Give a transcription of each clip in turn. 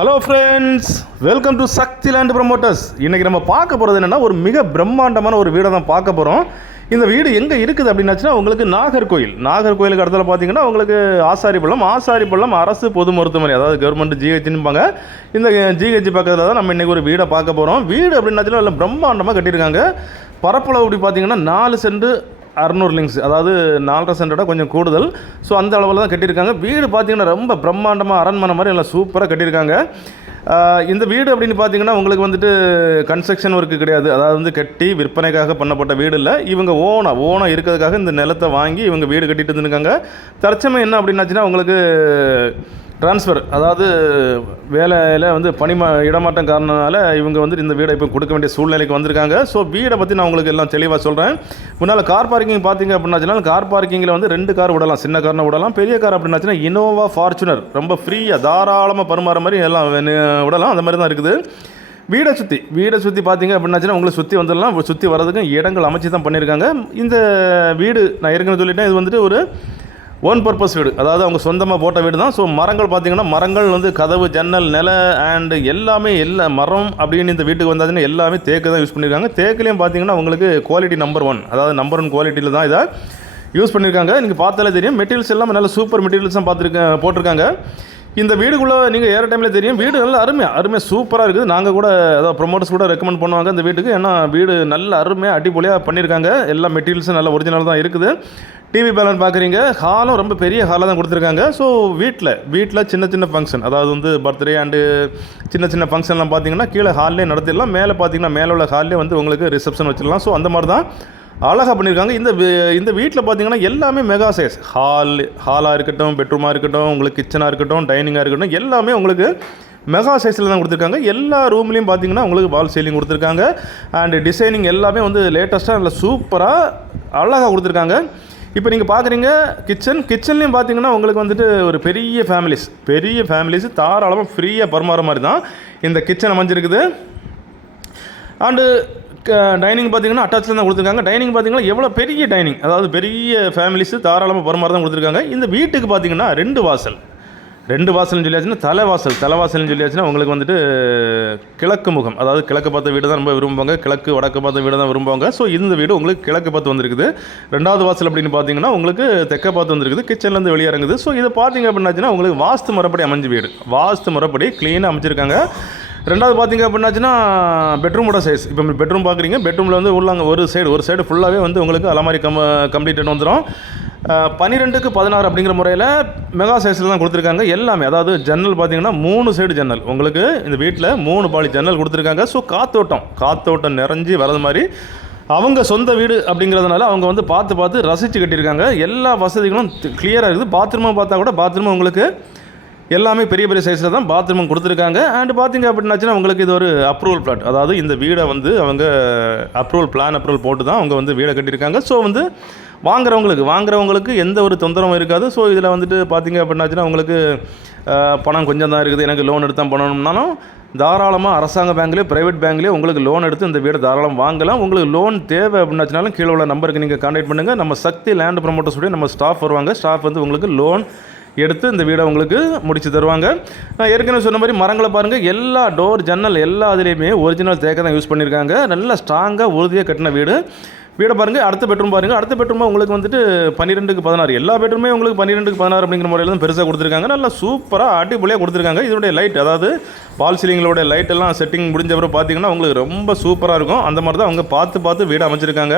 Hello friends, welcome to Shakti land promoters. இன்றைக்கி நம்ம பார்க்க போகிறது என்னென்னா, ஒரு மிக பிரம்மாண்டமான ஒரு வீடை தான் பார்க்க போகிறோம். இந்த வீடு எங்கே இருக்குது அப்படின்னாச்சுன்னா, உங்களுக்கு நாகர்கோயிலுக்கு இடத்துல பார்த்தீங்கன்னா உங்களுக்கு ஆசாரிப்பள்ளம் அரசு பொது மருத்துவமனை, அதாவது கவர்மெண்ட் ஜிஹெச்னுப்பாங்க. இந்த ஜிஹெச் பக்கத்தில் தான் நம்ம இன்றைக்கி ஒரு வீடை பார்க்க போகிறோம். வீடு அப்படின்னாச்சுன்னா இல்லை பிரம்மாண்டமாக கட்டியிருக்காங்க. பரப்பளவு அப்படி பார்த்தீங்கன்னா 4 சென்ட் 600 லிங்ஸ், அதாவது 4.5 சென்டோட கொஞ்சம் கூடுதல். ஸோ அந்த அளவில் தான் கட்டியிருக்காங்க. வீடு பார்த்திங்கன்னா ரொம்ப பிரம்மாண்டமாக அரண்மனை மாதிரி நல்லா சூப்பராக கட்டியிருக்காங்க. இந்த வீடு அப்படின்னு பார்த்தீங்கன்னா உங்களுக்கு வந்துட்டு கன்ஸ்ட்ரக்ஷன் ஒர்க்கு கிடையாது. அதாவது வந்து கட்டி விற்பனைக்காக பண்ணப்பட்ட வீடு இல்லை. இவங்க ஓனாக இருக்கிறதுக்காக இந்த நிலத்தை வாங்கி இவங்க வீடு கட்டிட்டு இருந்துருக்காங்க. தற்சமயம் என்ன அப்படின்னாச்சுன்னா உங்களுக்கு ட்ரான்ஸ்ஃபர், அதாவது வேலையில் வந்து இடமாட்டம் காரணனால இவங்க வந்து இந்த வீடை இப்போ கொடுக்க வேண்டிய சூழ்நிலைக்கு வந்திருக்காங்க. ஸோ வீடை பற்றி நான் உங்களுக்கு எல்லாம் தெளிவாக சொல்கிறேன். முன்னால் கார் பார்க்கிங் பார்த்தீங்க அப்படின்னாச்சுன்னா, கார் பார்க்கிங்கில் வந்து 2 கார் விடலாம். சின்ன கார்னு விடலாம். பெரிய கார் அப்படின்னாச்சுன்னா இனோவா ஃபார்ச்சுனர் ரொம்ப ஃப்ரீயாக தாராளமாக பருமாற மாதிரி எல்லாம் விடலாம். அந்த மாதிரி தான் இருக்குது. வீடை சுற்றி பார்த்தீங்க அப்படின்னாச்சுன்னா உங்களுக்கு சுற்றி வந்துடலாம். சுற்றி வர்றதுக்கு இடங்கள் அமைச்சு தான் பண்ணியிருக்காங்க. இந்த வீடு நான் ஏற்கனவே சொல்லிட்டேன், இது வந்துட்டு ஒரு ஓன் பர்பஸ் வீடு, அதாவது அவங்க சொந்தமாக போட்ட வீடு தான். ஸோ மரங்கள் பார்த்திங்கன்னா, மரங்கள் வந்து கதவு, ஜன்னல், நில அண்டு எல்லாமே மரம் அப்படின்னு இந்த வீட்டுக்கு வந்தாச்சுன்னா எல்லாமே தேக்கு தான் யூஸ் பண்ணியிருக்காங்க. தேக்குலேயும் பார்த்திங்கன்னா உங்களுக்கு குவாலிட்டி நம்பர் 1, அதாவது நம்பர் 1 குவாலிட்டியில் தான் இதை யூஸ் பண்ணியிருக்காங்க. நீங்கள் பார்த்தாலே தெரியும், மெட்டீரியல்ஸ் எல்லாமே நல்ல சூப்பர் மெட்டீரியல்ஸ் தான் போட்டிருக்காங்க. இந்த வீடுக்குள்ளே நீங்கள் ஏற டைமில் தெரியும், வீடு நல்லா அருமையாக சூப்பராக இருக்குது. நாங்கள் கூட அதாவது ப்ரொமோட்டர்ஸ் கூட ரெக்கமெண்ட் பண்ணுவாங்க இந்த வீட்டுக்கு. ஏன்னா வீடு நல்ல அருமையாக அடிப்பொலியாக பண்ணியிருக்காங்க. எல்லா மெட்டீரியல்ஸும் நல்ல ஒரிஜினல் தான் இருக்குது. டிவி பேலன் பார்க்குறீங்க, ஹாலும் ரொம்ப பெரிய ஹாலாக தான் கொடுத்துருக்காங்க. ஸோ வீட்டில் சின்ன ஃபங்க்ஷன், அதாவது வந்து பர்த்டே அண்டு சின்ன ஃபங்க்ஷன்லாம் பார்த்தீங்கன்னா கீழே ஹால்லே நடத்திடலாம். மேலே பார்த்தீங்கன்னா மேலே உள்ள ஹால்லே வந்து உங்களுக்கு ரிசப்ஷன் வச்சிடலாம். ஸோ அந்த மாதிரி தான் அழகாக பண்ணியிருக்காங்க. இந்த வீட்டில் பார்த்தீங்கன்னா எல்லாமே மெகா சைஸ், ஹாலாக இருக்கட்டும், பெட்ரூமாக இருக்கட்டும், உங்களுக்கு கிச்சனாக இருக்கட்டும், டைனிங்காக இருக்கட்டும், எல்லாமே உங்களுக்கு மெகா சைஸில் தான் கொடுத்துருக்காங்க. எல்லா ரூம்லேயும் பார்த்தீங்கன்னா உங்களுக்கு வால் சீலிங் கொடுத்துருக்காங்க. அண்டு டிசைனிங் எல்லாமே வந்து லேட்டஸ்ட்டாக நல்ல சூப்பராக அழகாக கொடுத்துருக்காங்க. இப்போ நீங்கள் பார்க்குறீங்க கிச்சன்லேயும் பார்த்தீங்கன்னா உங்களுக்கு வந்துட்டு ஒரு பெரிய ஃபேமிலிஸ் தாராளமாக ஃப்ரீயாக பரிமாற மாதிரி தான் இந்த கிச்சன் அமைஞ்சிருக்குது. அண்டு டைனிங் பார்த்தீங்கன்னா அட்டாச்சில் தான் கொடுத்துருக்காங்க. டைனிங் பார்த்தீங்கன்னா எவ்வளோ பெரிய டைனிங், அதாவது பெரிய ஃபேமிலிஸு தாராளமாக பரிமாற தான் கொடுத்துருக்காங்க. இந்த வீட்டுக்கு பார்த்தீங்கன்னா 2 வாசல்னு சொல்லியாச்சுன்னா தலைவாசல்னு சொல்லியாச்சுன்னா உங்களுக்கு வந்துட்டு கிழக்கு முகம், அதாவது கிழக்கு பார்த்த வீடு தான் ரொம்ப விரும்புவாங்க. வடக்கு பார்த்த வீடு தான் விரும்புவாங்க. ஸோ இந்த வீடு உங்களுக்கு கிழக்கு பார்த்து வந்திருக்குது. 2வது வாசல் அப்படின்னு பார்த்தீங்கன்னா உங்களுக்கு தெற்க பார்த்து வந்திருக்குது. கிச்சன்லேருந்து வெளியே இறங்குது. ஸோ இதை பார்த்தீங்க அப்படின்னாச்சுன்னா உங்களுக்கு வாஸ்து முறைப்படி அமைஞ்ச வீடு, வாஸ்து முறைப்படி க்ளீனாக அமைச்சிருக்காங்க. 2வது பார்த்தீங்க அப்படின்னாச்சுன்னா பெட்ரூமோட சைஸ். இப்போ பெட்ரூம் பார்க்குறீங்க, பெட்ரூமில் வந்து உள்ளாங்க ஒரு சைடு ஃபுல்லாகவே வந்து உங்களுக்கு அலமாரி கம்ப்ளீட்டட் வந்துடும். 12க்கு 16 அப்படிங்கிற முறையில் மெகா சைஸில் தான் கொடுத்துருக்காங்க எல்லாமே. அதாவது ஜன்னல் பார்த்தீங்கன்னா 3 சைடு ஜன்னல், உங்களுக்கு இந்த வீட்டில் 3 பாலி ஜன்னல் கொடுத்துருக்காங்க. ஸோ காத்தோட்டம் நிறைஞ்சி வரது மாதிரி அவங்க சொந்த வீடு அப்படிங்கிறதுனால அவங்க வந்து பார்த்து ரசித்து கட்டியிருக்காங்க. எல்லா வசதிகளும் கிளியராக இருக்குது. பாத்ரூமாக பார்த்தா கூட பாத்ரூம் உங்களுக்கு எல்லாமே பெரிய சைஸில் தான் பாத்ரூம் கொடுத்துருக்காங்க. அண்டு பார்த்தீங்க அப்படின்னாச்சுன்னா உங்களுக்கு இது ஒரு அப்ரூவல் பிளாட், அதாவது இந்த வீடை வந்து அவங்க அப்ரூவல் போட்டு தான் அவங்க வந்து வீடை கட்டியிருக்காங்க. ஸோ வந்து வாங்குறவங்களுக்கு எந்த ஒரு தொந்தரவும் இருக்காது. ஸோ இதில் வந்துட்டு பார்த்தீங்க அப்படின்னாச்சுன்னா உங்களுக்கு பணம் கொஞ்சம் தான் இருக்குது, எனக்கு லோன் எடுத்து தான் பண்ணணும்னாலும் தாராளமாக அரசாங்க பேங்க்லேயோ ப்ரைவேட் பேங்க்லேயோ உங்களுக்கு லோன் எடுத்து இந்த வீடை தாராளமாக வாங்கலாம். உங்களுக்கு லோன் தேவை அப்படின்னாச்சுனாலும் கீழே உள்ள நம்பருக்கு நீங்கள் கான்டாக்ட் பண்ணுங்கள். நம்ம சக்தி லேண்ட் ப்ரமோட்டர்ஸுடைய நம்ம ஸ்டாஃப் வருவாங்க. ஸ்டாஃப் வந்து உங்களுக்கு லோன் எடுத்து இந்த வீடை உங்களுக்கு முடித்து தருவாங்க. நான் ஏற்கனவே சொன்ன மாதிரி மரங்களை பாருங்கள், எல்லா டோர் ஜன்னல் எல்லா அதுலேயுமே ஒரிஜினல் தேக்க தான் யூஸ் பண்ணியிருக்காங்க. நல்லா ஸ்ட்ராங்காக உறுதியாக கட்டின வீடை பாருங்கள். அடுத்த பெட்ரூமாக உங்களுக்கு வந்துட்டு 12க்கு 16, எல்லா பெட்ரூமே உங்களுக்கு 12க்கு 16 அப்படிங்கிற முறையில் தான் பெருசாக கொடுத்துருக்காங்க. நல்லா சூப்பராக அடிப்பொலியாக கொடுத்துருக்காங்க. இதோடைய லைட், அதாவது வால் சீலிங்களோட லைட் எல்லாம் செட்டிங் முடிஞ்சப்பறம் பார்த்தீங்கன்னா உங்களுக்கு ரொம்ப சூப்பராக இருக்கும். அந்த மாதிரி தான் அவங்க பார்த்து வீடு அமைச்சிருக்காங்க.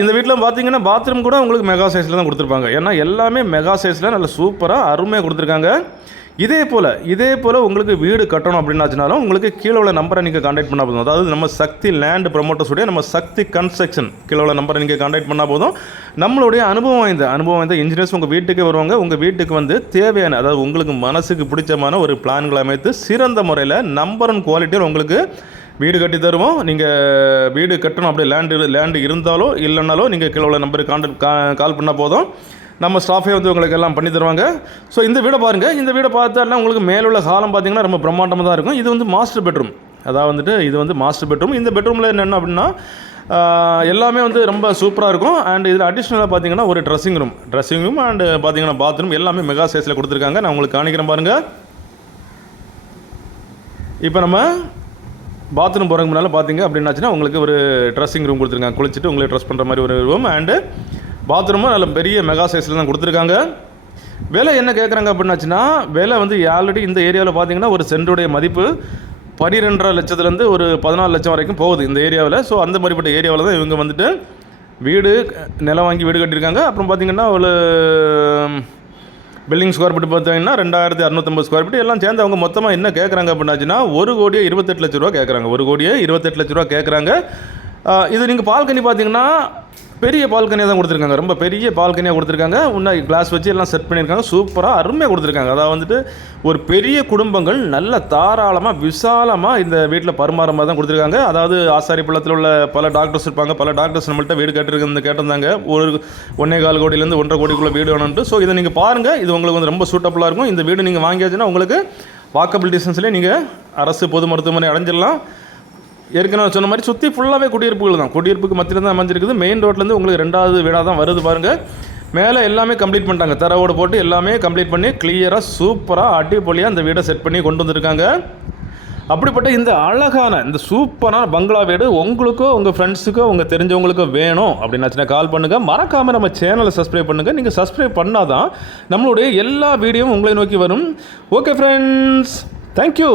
இந்த வீட்டில் பார்த்தீங்கன்னா பாத்ரூம் கூட உங்களுக்கு மெகா சைஸில் தான் கொடுத்துருப்பாங்க. ஏன்னா எல்லாமே மெகா சைஸில் நல்ல சூப்பராக அருமையாக கொடுத்துருக்காங்க. இதே போல் உங்களுக்கு வீடு கட்டணும் அப்படின்னாச்சுனாலும் உங்களுக்கு கீழே உள்ள நம்பரை நீங்கள் கான்டாக்ட் பண்ணால் போதும். அதாவது நம்ம சக்தி லேண்ட் ப்ரமோட்டர்ஸுடைய நம்ம சக்தி கன்ஸ்ட்ரக்ஷன் கீழே உள்ள நம்பரை நீங்கள் கான்டாக்ட் பண்ணால் போதும். நம்மளுடைய அனுபவம் வாய்ந்த இன்ஜினியர்ஸ் உங்கள் வீட்டுக்கே வருவாங்க. உங்கள் வீட்டுக்கு வந்து தேவையான, அதாவது உங்களுக்கு மனசுக்கு பிடிச்சமான ஒரு பிளான்களை அமைத்து சிறந்த முறையில் நம்பர் 1 குவாலிட்டியில் உங்களுக்கு வீடு கட்டி தருவோம். நீங்கள் வீடு கட்டணும் அப்படி லேண்டு இருந்தாலோ இல்லைனாலோ நீங்கள் கீழே உள்ள நம்பருக்கு கால் பண்ணால் போதும். நம்ம ஸ்டாஃபே வந்து உங்களுக்கு எல்லாம் பண்ணி தருவாங்க. ஸோ இந்த வீடை பாருங்கள். இந்த வீடை பார்த்தாலும் உங்களுக்கு மேலுள்ள ஹாலம் பார்த்தீங்கன்னா ரொம்ப பிரம்மாண்டமாக தான் இருக்கும். இது வந்து மாஸ்டர் பெட்ரூம், அதாவது வந்துட்டு இது வந்து மாஸ்டர் பெட்ரூம். இந்த பெட்ரூமில் என்னென்ன அப்படின்னா எல்லாமே வந்து ரொம்ப சூப்பராக இருக்கும். அண்ட் இதில் அடிஷ்னலாக பார்த்தீங்கன்னா ஒரு ட்ரெஸ்ஸிங் ரூம் அண்டு பார்த்தீங்கன்னா பாத்ரூம் எல்லாமே மெகா சைஸில் கொடுத்துருக்காங்க. நான் உங்களுக்கு காணிக்கிறேன் பாருங்கள். இப்போ நம்ம பாத்ரூம் போகிறதுக்கு முன்னால் பார்த்தீங்க அப்படின்னாச்சுன்னா உங்களுக்கு ஒரு ட்ரெஸ்ஸிங் ரூம் கொடுத்துருக்காங்க. குளிச்சுட்டு உங்களுக்கு ட்ரெஸ் பண்ணுற மாதிரி ஒரு ரூம். அண்டு பாத்ரூமும் நல்ல பெரிய மெகா சைஸில் தான் கொடுத்துருக்காங்க. விலை என்ன கேட்குறாங்க அப்படின்னாச்சுன்னா, விலை வந்து ஆல்ரெடி இந்த ஏரியாவில் பார்த்தீங்கன்னா ஒரு சென்டுடைய மதிப்பு 12.5 லட்சத்துலேருந்து ஒரு 14 லட்சம் வரைக்கும் போகுது இந்த ஏரியாவில். ஸோ அந்த மாதிரிப்பட்ட ஏரியாவில் தான் இவங்க வந்துட்டு வீடு நிலம் வாங்கி வீடு கட்டியிருக்காங்க. அப்புறம் பார்த்திங்கன்னா ஒரு பில்டிங் ஸ்கொயர் ஃபீட் பார்த்தீங்கன்னா 2650 ஸ்கொயர் ஃபீட் எல்லாம் சேர்ந்து அவங்க மொத்தமாக என்ன கேட்குறாங்க அப்படின்னாச்சுன்னா 1,28,00,000 கேட்குறாங்க. 1,28,00,000 கேட்குறாங்க. இது நீங்கள் பால்கனி பார்த்தீங்கன்னா பெரிய பால்கனியாக தான் கொடுத்துருக்காங்க. ரொம்ப பெரிய பால்கனியாக கொடுத்துருக்காங்க. இன்னும் கிளாஸ் வச்சு எல்லாம் செட் பண்ணியிருக்காங்க. சூப்பராக அருமையாக கொடுத்துருக்காங்க. அதாவது வந்துட்டு ஒரு பெரிய குடும்பங்கள் நல்ல தாராளமாக விசாலமாக இந்த வீட்டில் பரிமாற மாதிரி தான் கொடுத்துருக்காங்க. அதாவது ஆசாரிப்பள்ளத்தில் உள்ள பல டாக்டர்ஸ் இருப்பாங்க. பல டாக்டர்ஸ் நம்மள்ட்ட வீடு கேட்டிருந்தாங்க. ஒரு 1.25 கோடியிலேருந்து 1.5 கோடிக்குள்ளே வீடு வேணும்ட்டு. ஸோ இதை நீங்கள் பாருங்கள். இது உங்களுக்கு வந்து ரொம்ப சூட்டபுளாக இருக்கும். இந்த வீடு நீங்கள் வாங்கியாச்சுன்னா உங்களுக்கு வாக்கபிள் டிஸ்டன்ஸ்லேயே நீங்கள் அரசு பொது மருத்துவமனை அடைஞ்சிடலாம். ஏற்கனவே சொன்ன மாதிரி சுற்றி ஃபுல்லாகவே குடியிருப்புகள் தான். குடியிருப்புக்கு மத்தியில் தான் அமைஞ்சிருக்குது. மெயின் ரோட்லேருந்து உங்களுக்கு 2வது வீடாக தான் வருது பாருங்கள். மேலே எல்லாமே கம்ப்ளீட் பண்ணிட்டாங்க. தரவோடு போட்டு எல்லாமே கம்ப்ளீட் பண்ணி கிளியராக சூப்பராக அடிப்பொலியாக இந்த வீடை செட் பண்ணி கொண்டு வந்திருக்காங்க. அப்படிப்பட்ட இந்த அழகான இந்த சூப்பரான பங்களா வீடு உங்களுக்கோ உங்கள் ஃப்ரெண்ட்ஸுக்கோ உங்கள் தெரிஞ்சவங்களுக்கோ வேணும் அப்படின்னாச்சுன்னா கால் பண்ணுங்கள். மறக்காமல் நம்ம சேனலை சப்ஸ்கிரைப் பண்ணுங்கள். நீங்கள் சப்ஸ்கிரைப் பண்ணால் தான் நம்மளுடைய எல்லா வீடியோவும் உங்களை நோக்கி வரும். Okay friends, thank you.